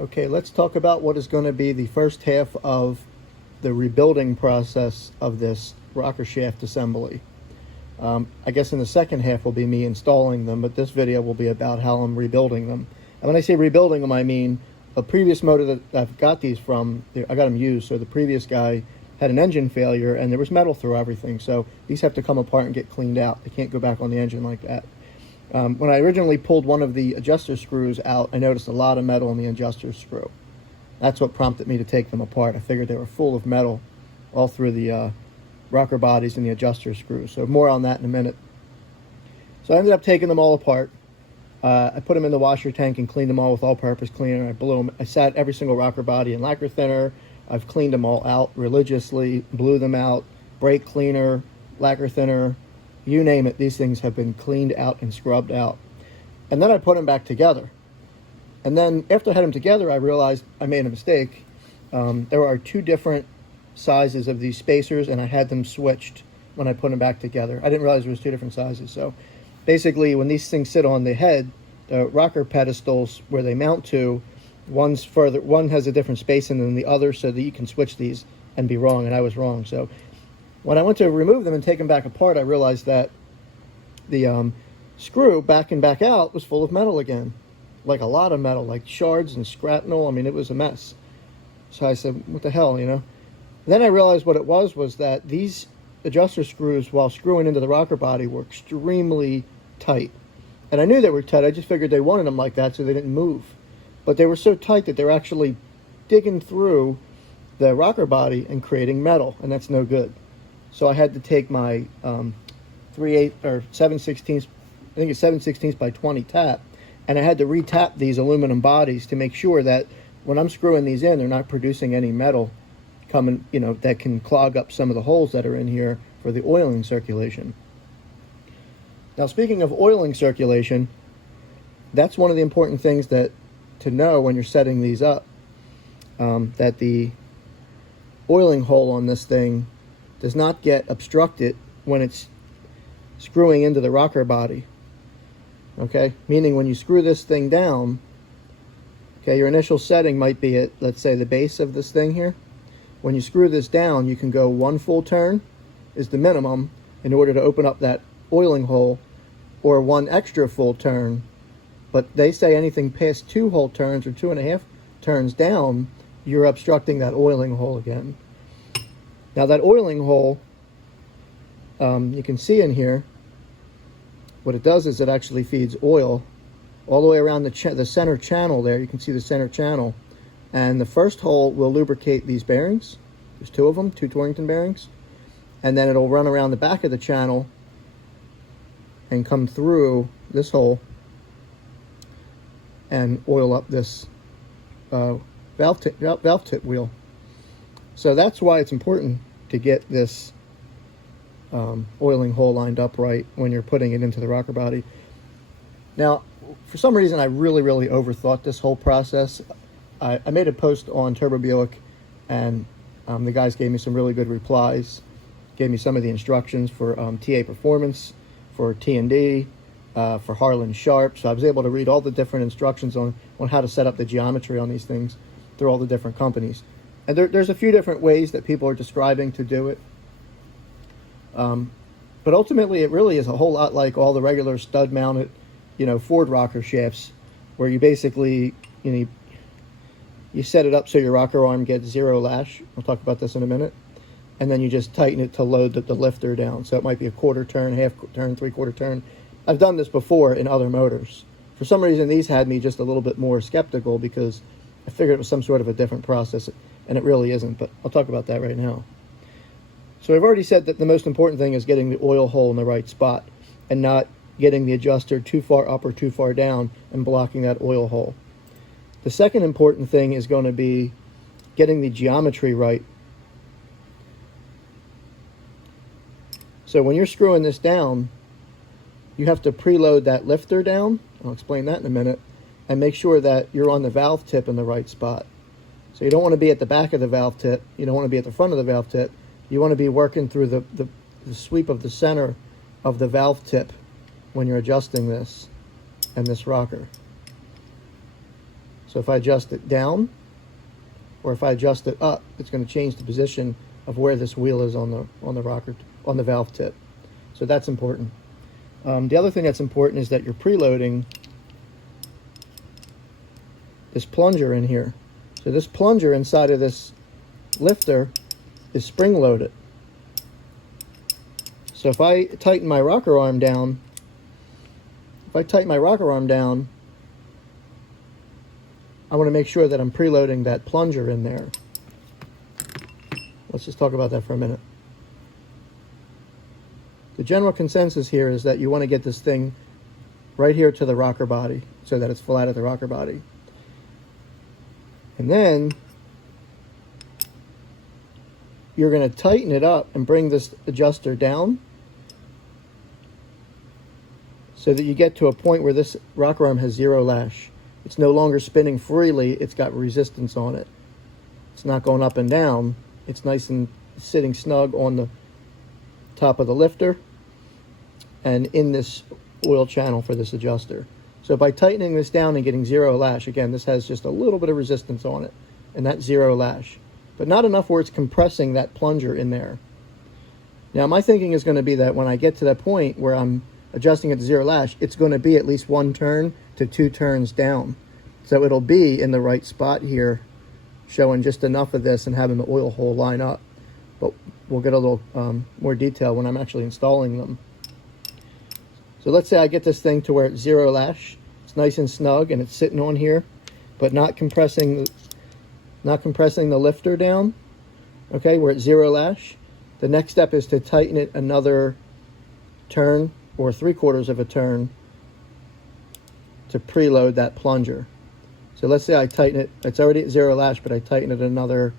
Okay, let's talk about what is going to be the first half of the rebuilding process of this rocker shaft assembly. I guess in the second half will be me installing them, but this video will be about how I'm rebuilding them. And when I say rebuilding them, I mean a previous motor that I've got these from, I got them used, so the previous guy had an engine failure and there was metal through everything, so these have to come apart and get cleaned out. They can't go back on the engine like that. When I originally pulled one of the adjuster screws out, I noticed a lot of metal in the adjuster screw. That's what prompted me to take them apart. I figured they were full of metal all through the rocker bodies and the adjuster screws. So more on that in a minute. So I ended up taking them all apart. I put them in the washer tank and cleaned them all with all-purpose cleaner. I blew them. I sat every single rocker body in lacquer thinner. I've cleaned them all out religiously, blew them out, brake cleaner, lacquer thinner, you name it. These things have been cleaned out and scrubbed out. And then I put them back together. And then after I had them together, I realized I made a mistake. There are two different sizes of these spacers, and I had them switched when I put them back together. I didn't realize there was two different sizes. So basically, when these things sit on the head, the rocker pedestals where they mount to, one has a different spacing than the other, so that you can switch these and be wrong, and I was wrong. So when I went to remove them and take them back apart, I realized that the screw back and back out was full of metal again. Like a lot of metal, like shards and shrapnel. I mean, it was a mess. So I said, what the hell, you know? Then I realized what it was that these adjuster screws, while screwing into the rocker body, were extremely tight. And I knew they were tight. I just figured they wanted them like that so they didn't move. But they were so tight that they're actually digging through the rocker body and creating metal, and that's no good. So I had to take my 3/8 or 7/16, I think it's 7/16 by 20 tap, and I had to re-tap these aluminum bodies to make sure that when I'm screwing these in, they're not producing any metal coming, you know, that can clog up some of the holes that are in here for the oiling circulation. Now, speaking of oiling circulation, that's one of the important things that to know when you're setting these up, that the oiling hole on this thing does not get obstructed when it's screwing into the rocker body. Okay, meaning when you screw this thing down, okay, your initial setting might be at, let's say, the base of this thing here. When you screw this down, you can go one full turn is the minimum in order to open up that oiling hole, or one extra full turn. But they say anything past 2 whole turns or 2.5 turns down, you're obstructing that oiling hole again. Now that oiling hole, you can see in here, what it does is it actually feeds oil all the way around the center channel there. You can see the center channel. And the first hole will lubricate these bearings. There's 2 of them, 2 Torrington bearings. And then it'll run around the back of the channel and come through this hole and oil up this valve tip wheel. So that's why it's important to get this oiling hole lined up right when you're putting it into the rocker body. Now, for some reason, I really overthought this whole process. I made a post on Turbo Buick, and the guys gave me some really good replies, gave me some of the instructions for TA Performance, for T&D, for Harlan Sharp. So I was able to read all the different instructions on how to set up the geometry on these things through all the different companies. And there's a few different ways that people are describing to do it. But ultimately, it really is a whole lot like all the regular stud-mounted, you know, Ford rocker shafts, where you basically, you know, you set it up so your rocker arm gets 0 lash. I'll talk about this in a minute. And then you just tighten it to load the lifter down. So it might be a 1/4 turn, 1/2 turn, 3/4 turn. I've done this before in other motors. For some reason, these had me just a little bit more skeptical because I figured it was some sort of a different process, and it really isn't, but I'll talk about that right now. So I've already said that the most important thing is getting the oil hole in the right spot and not getting the adjuster too far up or too far down and blocking that oil hole. The second important thing is going to be getting the geometry right. So when you're screwing this down, you have to preload that lifter down. I'll explain that in a minute. And make sure that you're on the valve tip in the right spot. So you don't want to be at the back of the valve tip. You don't want to be at the front of the valve tip. You want to be working through the sweep of the center of the valve tip when you're adjusting this and this rocker. So if I adjust it down, or if I adjust it up, it's going to change the position of where this wheel is on the rocker, on the valve tip. So that's important. The other thing that's important is that you're preloading this plunger in here. So this plunger inside of this lifter is spring loaded. So if I tighten my rocker arm down, I want to make sure that I'm preloading that plunger in there. Let's just talk about that for a minute. The general consensus here is that you want to get this thing right here to the rocker body so that it's flat at the rocker body. And then you're going to tighten it up and bring this adjuster down so that you get to a point where this rocker arm has zero lash. It's no longer spinning freely, it's got resistance on it. It's not going up and down. It's nice and sitting snug on the top of the lifter and in this oil channel for this adjuster. So by tightening this down and getting zero lash, again, this has just a little bit of resistance on it, and that's zero lash. But not enough where it's compressing that plunger in there. Now my thinking is going to be that when I get to that point where I'm adjusting it to zero lash, it's going to be at least 1 turn to 2 turns down. So it'll be in the right spot here, showing just enough of this and having the oil hole line up. But we'll get a little more detail when I'm actually installing them. So let's say I get this thing to where it's zero lash. It's nice and snug and it's sitting on here, but not compressing the lifter down. Okay, we're at zero lash. The next step is to tighten it another turn or 3/4 of a turn to preload that plunger. So let's say I tighten it, it's already at zero lash, but I tighten it another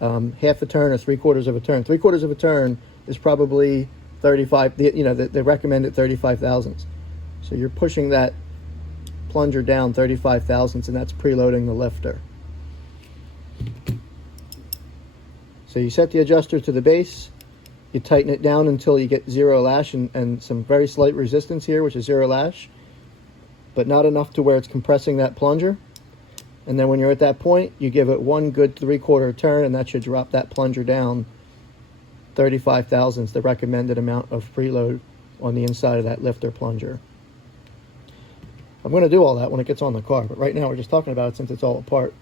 half a turn or 3/4 of a turn. 3/4 of a turn is probably 35, they recommended 35 thousandths. So you're pushing that plunger down 35 thousandths, and that's preloading the lifter. So you set the adjuster to the base, you tighten it down until you get zero lash and some very slight resistance here, which is zero lash, but not enough to where it's compressing that plunger. And then when you're at that point, you give it one good 3/4 turn, and that should drop that plunger down 35 thousandths, the recommended amount of preload on the inside of that lifter plunger. I'm going to do all that when it gets on the car, but right now we're just talking about it since it's all apart.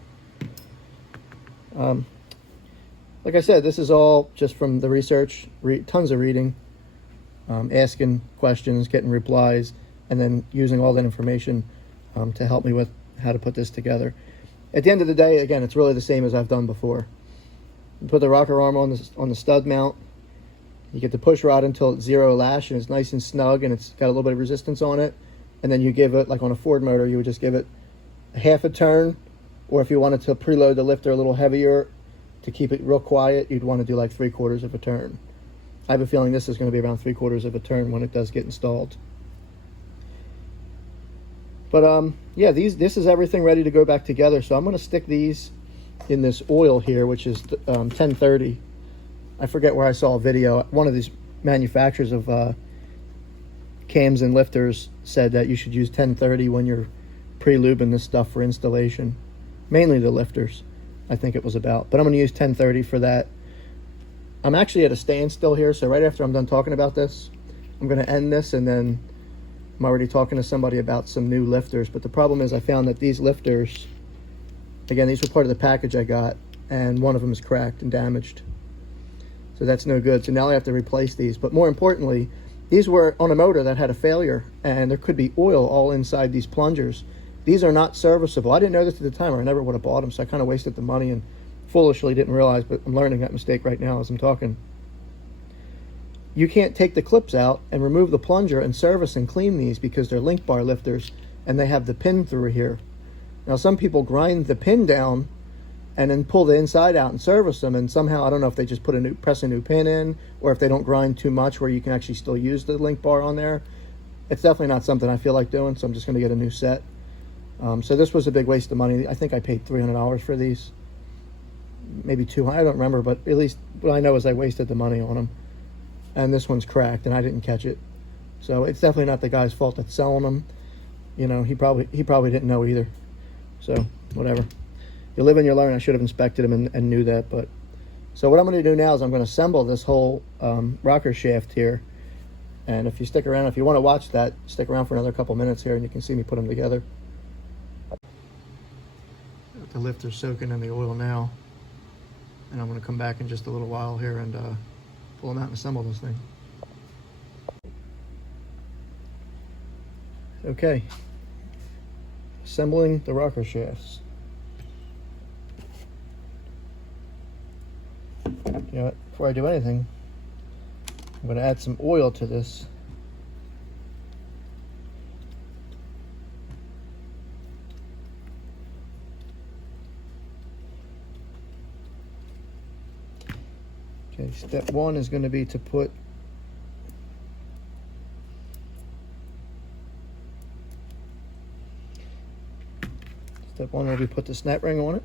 Like I said, this is all just from the research, tons of reading, asking questions, getting replies, and then using all that information to help me with how to put this together. At the end of the day, again, it's really the same as I've done before. You put the rocker arm on the stud mount. You get the push rod until it's zero lash and it's nice and snug and it's got a little bit of resistance on it. And then you give it, like on a Ford motor, you would just give it a half a turn, or if you wanted to preload the lifter a little heavier to keep it real quiet, you'd want to do like 3/4 of a turn. I have a feeling this is going to be around 3/4 of a turn when it does get installed. But yeah, this is everything ready to go back together. So I'm going to stick these in this oil here, which is 1030. I forget where I saw a video. One of these manufacturers of cams and lifters said that you should use 1030 when you're pre-lubing this stuff for installation. Mainly the lifters, I think it was about. But I'm going to use 1030 for that. I'm actually at a standstill here, so right after I'm done talking about this, I'm going to end this, and then I'm already talking to somebody about some new lifters. But the problem is I found that these lifters, again, these were part of the package I got, and one of them is cracked and damaged. So that's no good. So now I have to replace these. But more importantly, these were on a motor that had a failure, and there could be oil all inside these plungers. These are not serviceable. I didn't know this at the time, or I never would have bought them, so I kind of wasted the money and foolishly didn't realize, but I'm learning that mistake right now as I'm talking. You can't take the clips out and remove the plunger and service and clean these because they're link bar lifters and they have the pin through here. Now some people grind the pin down and then pull the inside out and service them, and somehow, I don't know if they just press a new pin in, or if they don't grind too much where you can actually still use the link bar on there. It's definitely not something I feel like doing, so I'm just going to get a new set. So this was a big waste of money. I think I paid $300 for these. Maybe $200, I don't remember, but at least what I know is I wasted the money on them. And this one's cracked, and I didn't catch it. So it's definitely not the guy's fault that's selling them. You know, he probably didn't know either. So, whatever. You live and you learn. I should have inspected them and knew that. But so what I'm going to do now is I'm going to assemble this whole rocker shaft here. And if you stick around, if you want to watch that, stick around for another couple minutes here and you can see me put them together. The lifter's soaking in the oil now. And I'm going to come back in just a little while here and pull them out and assemble this thing. Okay. Assembling the rocker shafts. You know what? Before I do anything, I'm going to add some oil to this. Okay, step one is going to be to put the snap ring on it.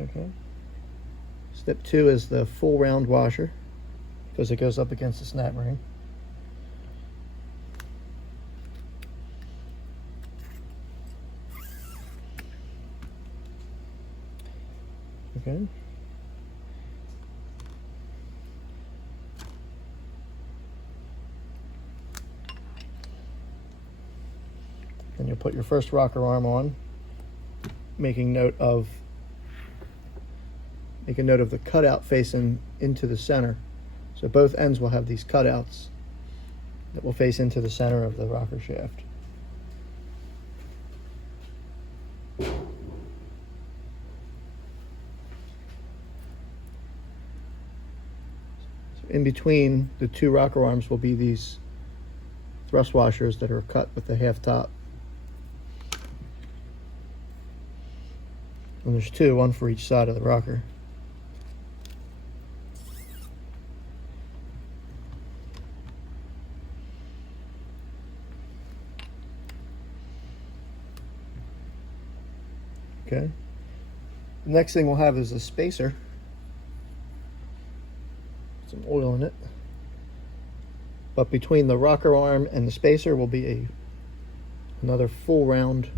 Okay. Step two is the full round washer, because it goes up against the snap ring. Okay. Then you'll put your first rocker arm on, making note of the cutout facing into the center. So both ends will have these cutouts that will face into the center of the rocker shaft. So in between the two rocker arms will be these thrust washers that are cut with the half top. And there's two, one for each side of the rocker. Okay. The next thing we'll have is a spacer. Some oil in it. But between the rocker arm and the spacer will be another full round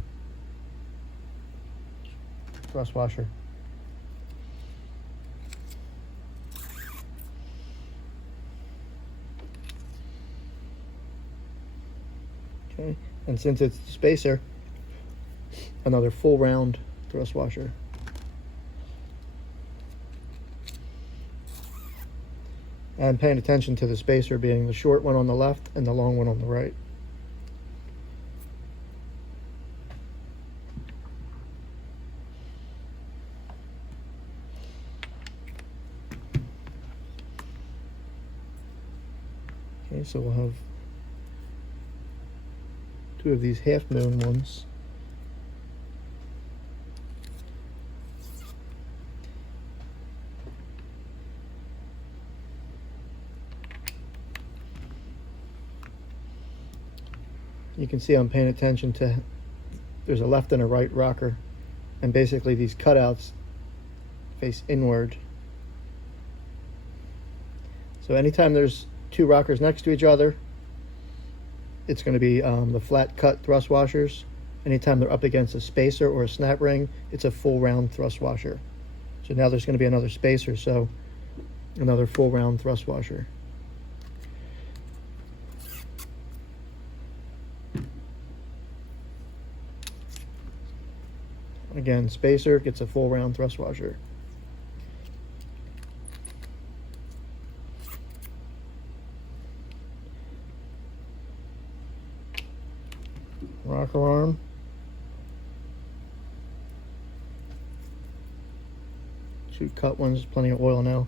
thrust washer. Okay, and since it's the spacer, another full round thrust washer. And paying attention to the spacer being the short one on the left and the long one on the right. Okay, so we'll have two of these half moon ones. You can see I'm paying attention to, there's a left and a right rocker, and basically these cutouts face inward. So anytime there's two rockers next to each other, it's going to be the flat cut thrust washers. Anytime they're up against a spacer or a snap ring, it's a full round thrust washer. So now there's going to be another spacer, so another full round thrust washer. Again, spacer gets a full round thrust washer. Rocker arm. Two cut ones, plenty of oil now.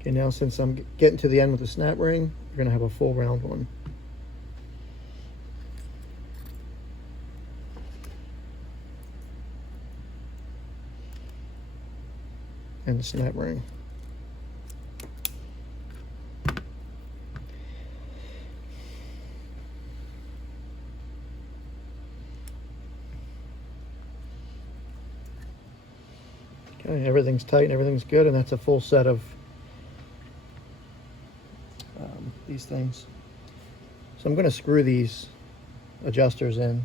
Okay, now since I'm getting to the end with the snap ring, we're going to have a full round one. And the snap ring. Okay, everything's tight and everything's good, and that's a full set of these things. So I'm going to screw these adjusters in,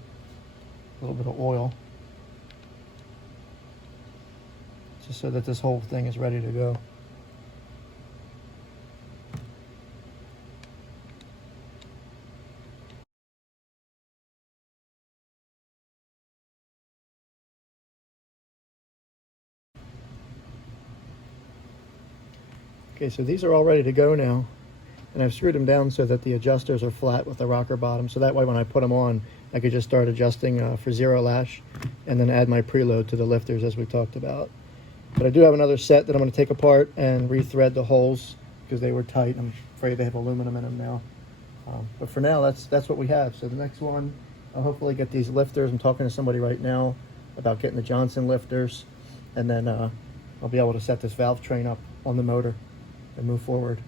a little bit of oil, just so that this whole thing is ready to go. Okay, so these are all ready to go now, and I've screwed them down so that the adjusters are flat with the rocker bottom, so that way when I put them on, I could just start adjusting for zero lash and then add my preload to the lifters as we talked about. But I do have another set that I'm going to take apart and rethread the holes because they were tight. I'm afraid they have aluminum in them now. But for now, that's what we have. So the next one, I'll hopefully get these lifters. I'm talking to somebody right now about getting the Johnson lifters, and then I'll be able to set this valve train up on the motor and move forward.